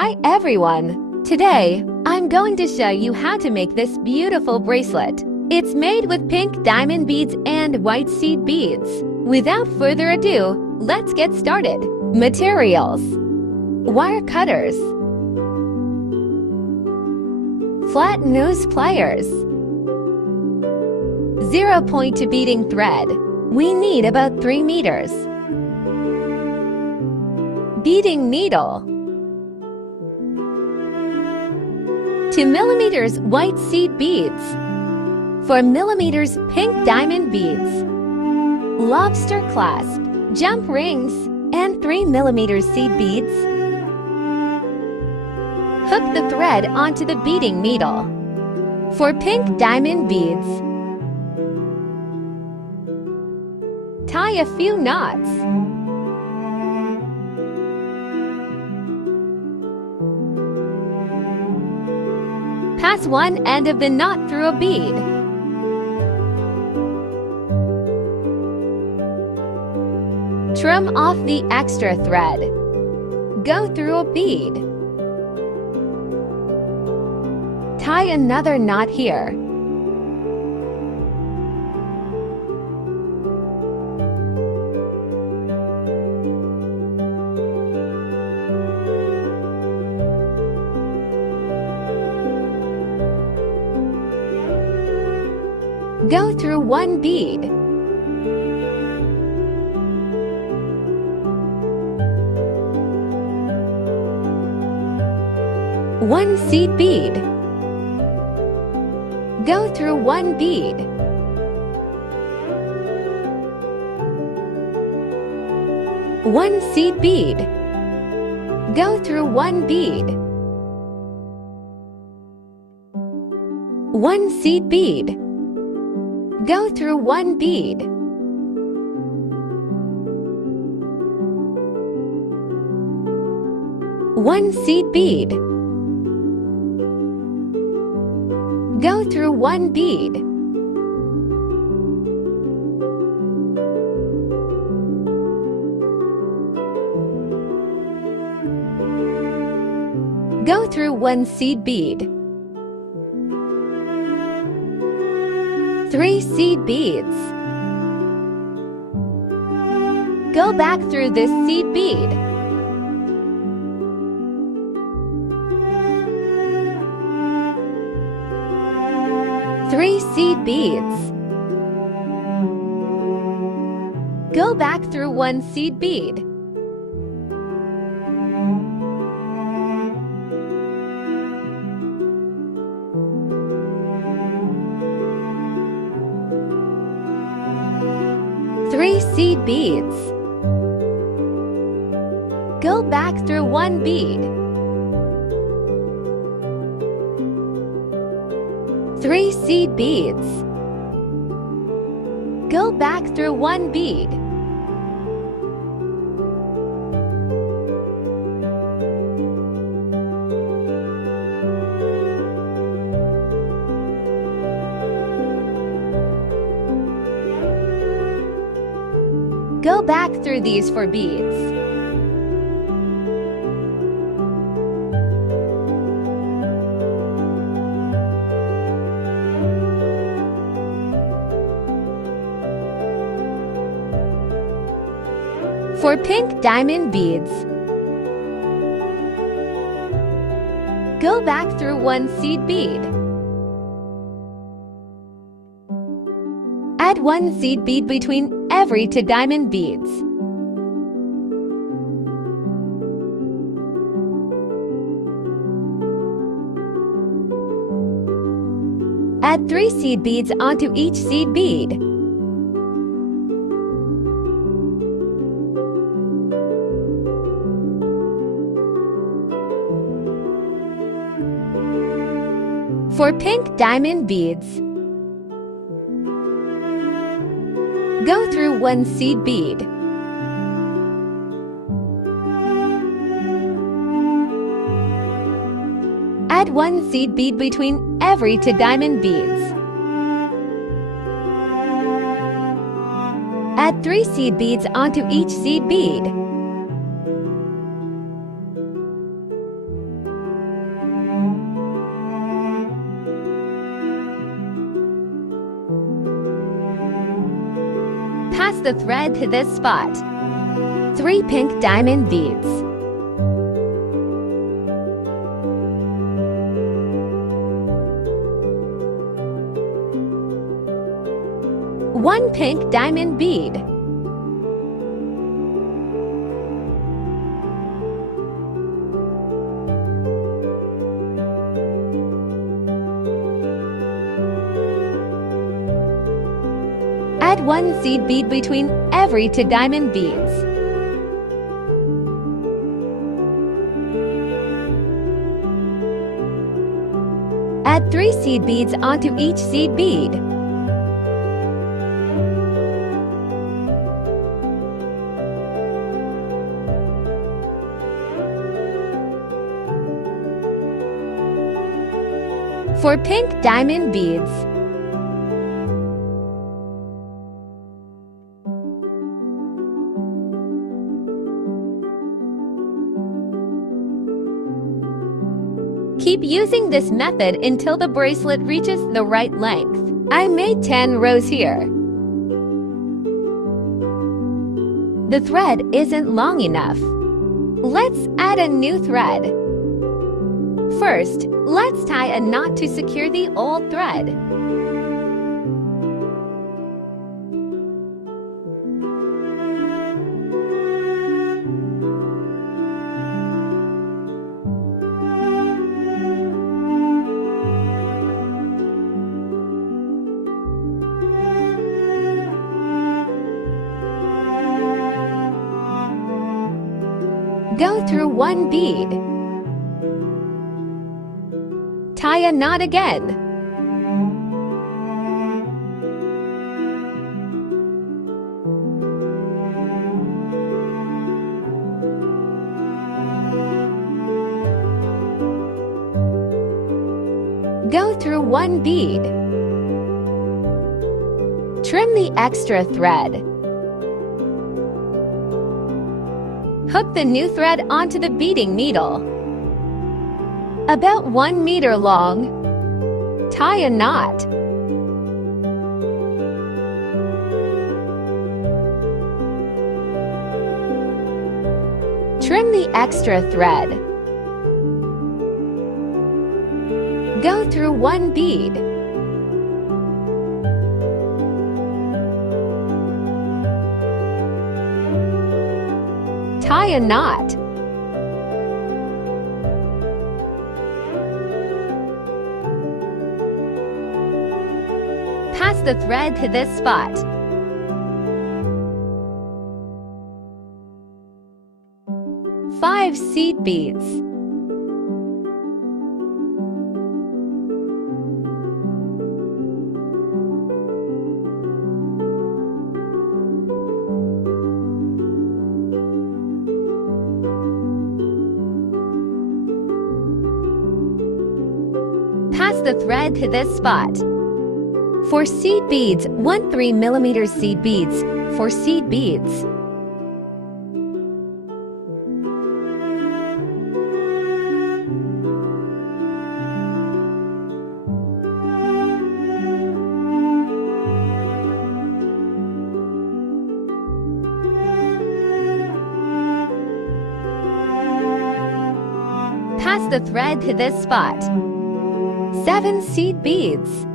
Hi everyone! Today, I'm going to show you how to make this beautiful bracelet. It's made with pink diamond beads and white seed beads. Without further ado, let's get started. Materials: wire cutters, flat nose pliers, 0.2 beading thread. We need about 3 meters. Beading needle, 2 millimeters white seed beads, 4 millimeters pink diamond beads, lobster clasp, jump rings, and 3 millimeter seed beads. Hook the thread onto the beading needle. For pink diamond beads, tie a few knots. Pass one end of the knot through a bead. Trim off the extra thread. Go through a bead. Tie another knot here. Go through one bead. One seed bead. Go through one bead. One seed bead. Go through one bead. One seed bead. Go through one bead. One seed bead. Go through one bead. Go through one seed bead. 3 seed beads. Go back through this seed bead. Three seed beads. Go back through one seed bead. Three seed beads. Go back through one bead. 3 seed beads. Go back through one bead. Go back through these 4 beads. For pink diamond beads, go back through one seed bead. Add one seed bead between every 2 diamond beads. Add 3 seed beads onto each seed bead. For pink diamond beads, go through one seed bead. Add one seed bead between every 2 diamond beads. Add 3 seed beads onto each seed bead. Pass the thread to this spot. 3 pink diamond beads. 1 pink diamond bead. 1 seed bead between every 2 diamond beads. Add 3 seed beads onto each seed bead. For pink diamond beads, keep using this method until the bracelet reaches the right length. I made 10 rows here. The thread isn't long enough. Let's add a new thread. First, let's tie a knot to secure the old thread. Go through 1 bead. Tie a knot again. Go through 1 bead. Trim the extra thread. Hook the new thread onto the beading needle. About 1 meter long. Tie a knot. Trim the extra thread. Go through 1 bead. Tie a knot. Pass the thread to this spot. Five seed beads. Pass the thread to this spot. For seed beads, 1 3mm seed beads for seed beads. Pass the thread to this spot. 7 seed beads.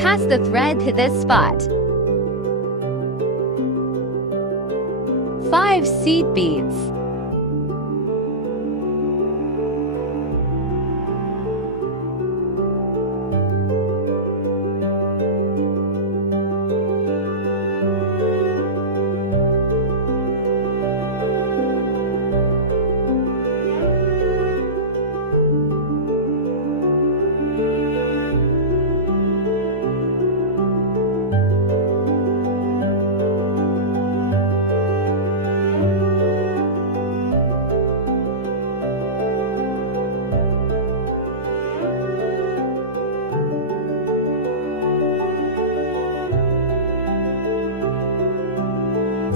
Pass the thread to this spot. 5 seed beads.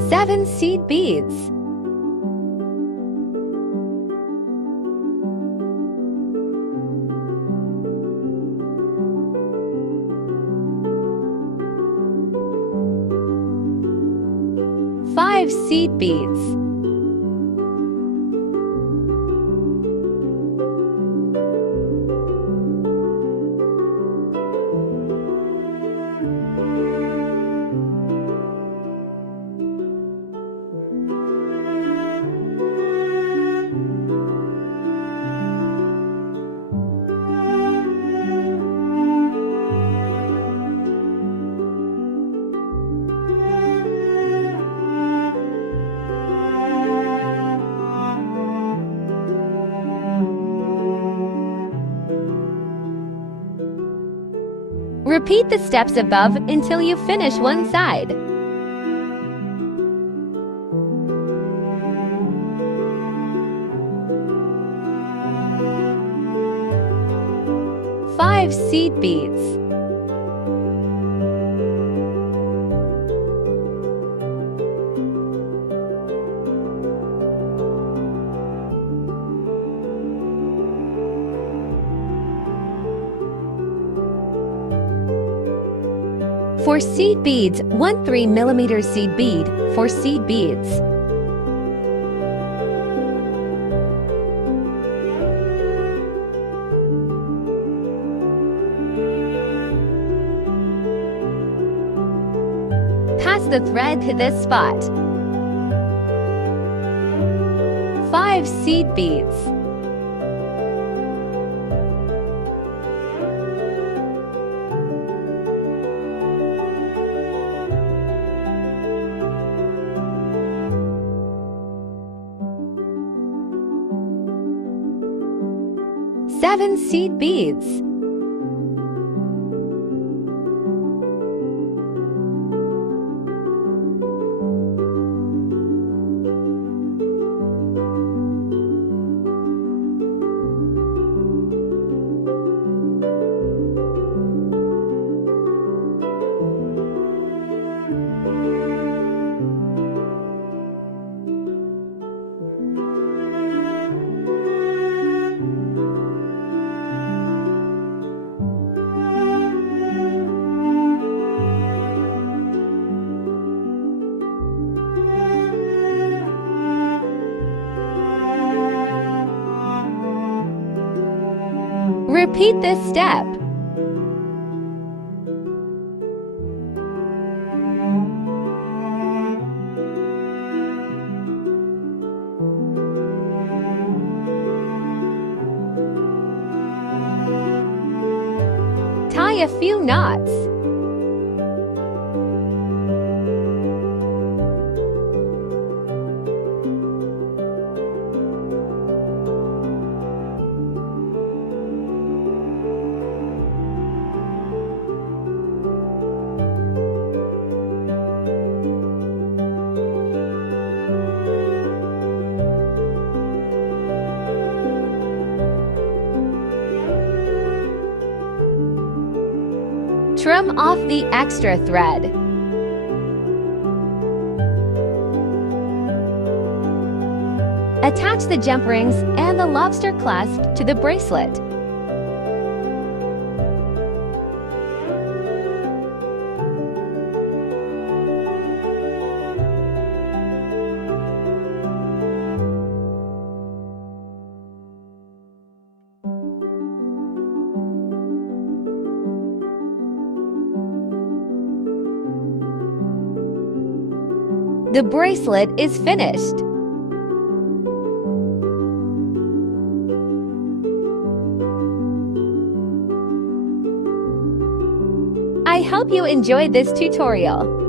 7 seed beads. 5 seed beads. 'Repeat the steps above until you finish one side. Five seed beads. 4 seed beads, 1 3mm seed bead, 4 seed beads. Pass the thread to this spot. 5 seed beads. 7 seed beads. 'Repeat this step. Tie a few knots. Trim off the extra thread. Attach the jump rings and the lobster clasp to the bracelet. The bracelet is finished. I hope you enjoyed this tutorial.